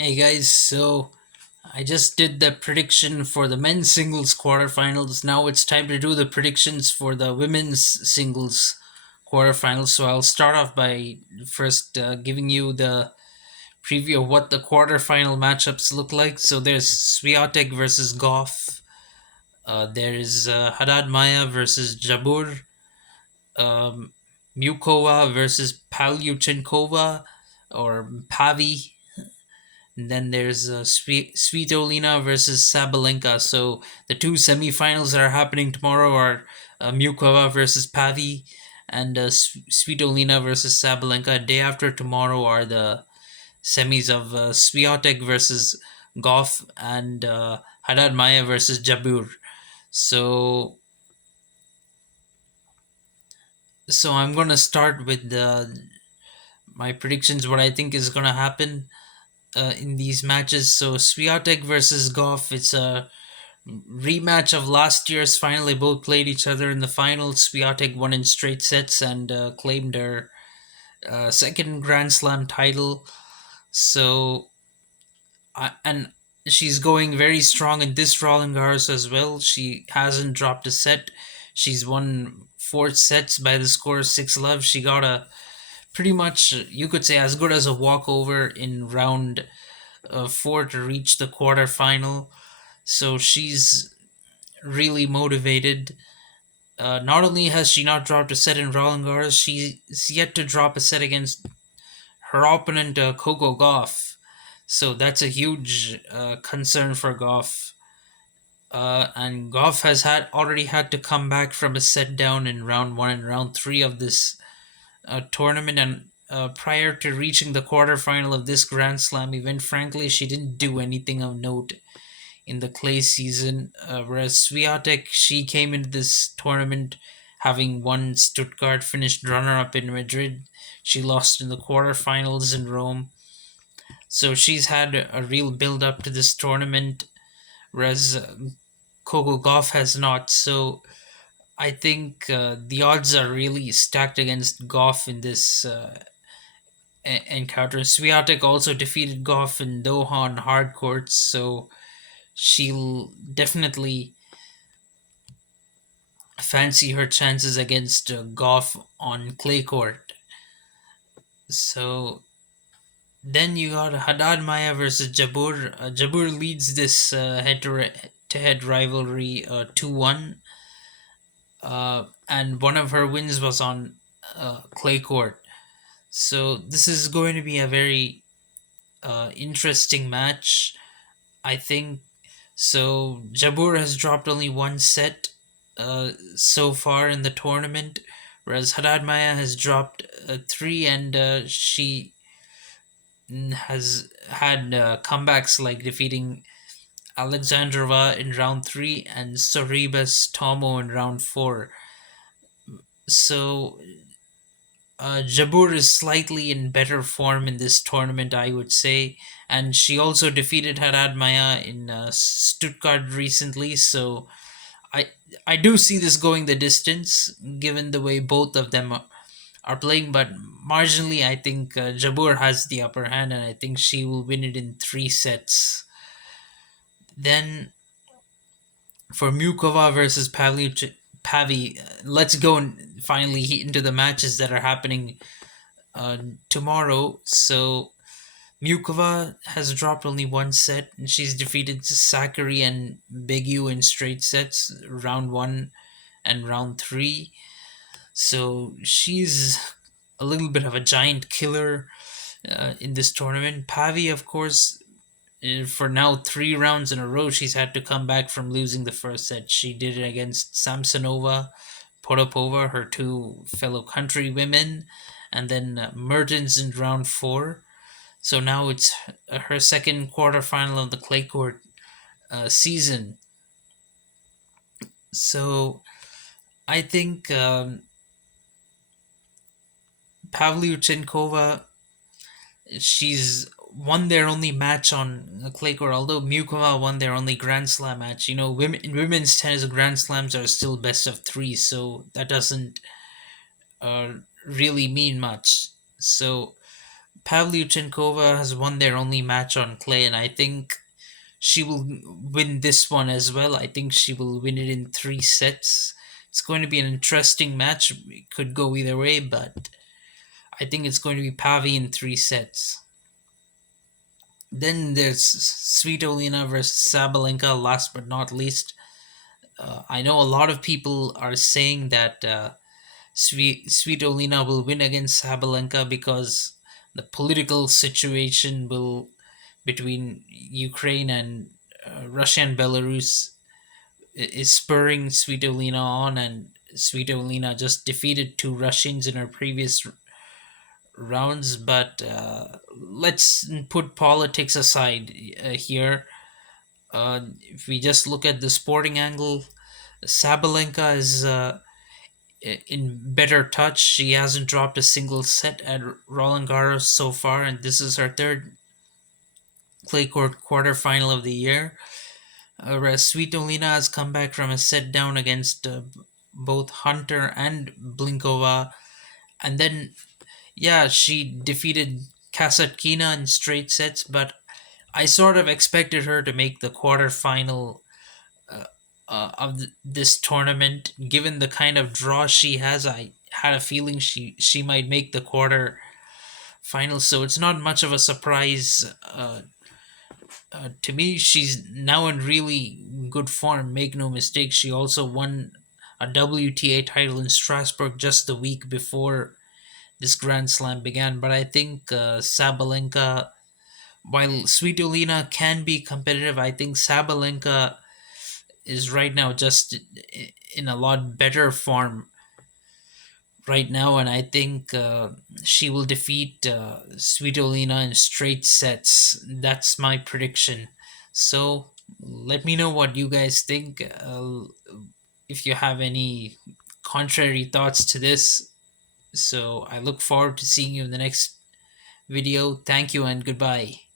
Hey guys, so I just did the prediction for the men's singles quarterfinals. Now it's time to do the predictions for the women's singles quarterfinals. So I'll start off by first giving you the preview of what the quarterfinal matchups look like. So there's Swiatek versus Goff. There's Haddad Maya versus Jabur. Um, Mukova versus Palyuchenkova or Pavi. And then there's Svitolina versus Sabalenka. So the two semifinals that are happening tomorrow are Mukova versus Pavi and Svitolina versus Sabalenka. Day after tomorrow are the semis of Swiatek versus Goff and Haddad Maya versus Jabur. So so I'm gonna start with my predictions. What I think is gonna happen in these matches. So Swiatek versus Goff. It's a rematch of last year's final. They both played each other in the final. Swiatek won in straight sets and claimed her second Grand Slam title. So, and she's going very strong in this Roland Garros as well. She hasn't dropped a set. She's won four sets by the score of 6-love. She got a pretty much, you could say, as good as a walkover in round four to reach the quarterfinal. So she's really motivated. Not only has she not dropped a set in Roland Garros, she's yet to drop a set against her opponent Coco Gauff. So that's a huge concern for Goff. And Goff has had already had to come back from a set down in round one and round three of this tournament. And prior to reaching the quarterfinal of this Grand Slam event, frankly, she didn't do anything of note in the clay season. Whereas Swiatek, she came into this tournament having won Stuttgart, finished runner up in Madrid. She lost in the quarterfinals in Rome. So she's had a real build up to this tournament, whereas Coco Gauff has not. So I think the odds are really stacked against Gauff in this encounter. Swiatek also defeated Gauff in Doha on hard courts, so she'll definitely fancy her chances against Goff on clay court. So then you got Haddad Maya versus Jabur. Jabur leads this head-to-head rivalry 2-1, and one of her wins was on clay court. So this is going to be a very interesting match, I think. So Jabur has dropped only one set so far in the tournament, whereas Haddad Maya has dropped three, and she has had comebacks like defeating Alexandrova in round three and Sorribes Tomo in round four. So Jabur is slightly in better form in this tournament, I would say, and she also defeated Haddad Maya in Stuttgart recently. So I I do see this going the distance, given the way both of them are playing. But marginally, I think Jabur has the upper hand, and I think she will win it in three sets. Then for Mukova versus Pavi, let's go and finally heat into the matches that are happening tomorrow. So Mukova has dropped only one set, and she's defeated Sakari and Begu in straight sets, round one and round three. So she's a little bit of a giant killer in this tournament. Pavi, of course, for now 3 rounds in a row, she's had to come back from losing the first set. She did it against Samsonova, Potapova, her two fellow countrywomen, and then Mertens in round four. So now it's her second quarterfinal of the clay court season. So I think Pavlyuchenkova, she's won their only match on clay court, although Mukova won their only Grand Slam match. You know, women in women's tennis, Grand Slams are still best of three, so that doesn't uh, really mean much. So Pavlyuchenkova has won their only match on clay, and I think she will win this one as well. I think she will win it in 3 sets. It's going to be an interesting match. It could go either way, but I think it's going to be Pavi in 3 sets. Then there's Svitolina versus Sabalenka, last but not least. I know a lot of people are saying that Svitolina will win against Sabalenka because the political situation will between Ukraine and Russia and Belarus is spurring Svitolina on, and Svitolina just defeated 2 Russians in her previous rounds. But let's put politics aside here. If we just look at the sporting angle, Sabalenka is in better touch. She hasn't dropped a single set at Roland Garros so far, and this is her third clay court quarterfinal of the year. Whereas Svitolina has come back from a set down against both Hunter and Blinkova, and then yeah, she defeated Kasatkina in straight sets. But I sort of expected her to make the quarterfinal of this tournament, given the kind of draw she has. I had a feeling she might make the quarter final, so it's not much of a surprise to me. She's now in really good form. Make no mistake, she also won a WTA title in Strasbourg just the week before this Grand Slam began. But I think Sabalenka, while Svitolina can be competitive, I think Sabalenka is right now just in a lot better form right now, and I think she will defeat Svitolina in straight sets. That's my prediction. So let me know what you guys think. If you have any contrary thoughts to this. So I look forward to seeing you in the next video. Thank you and goodbye.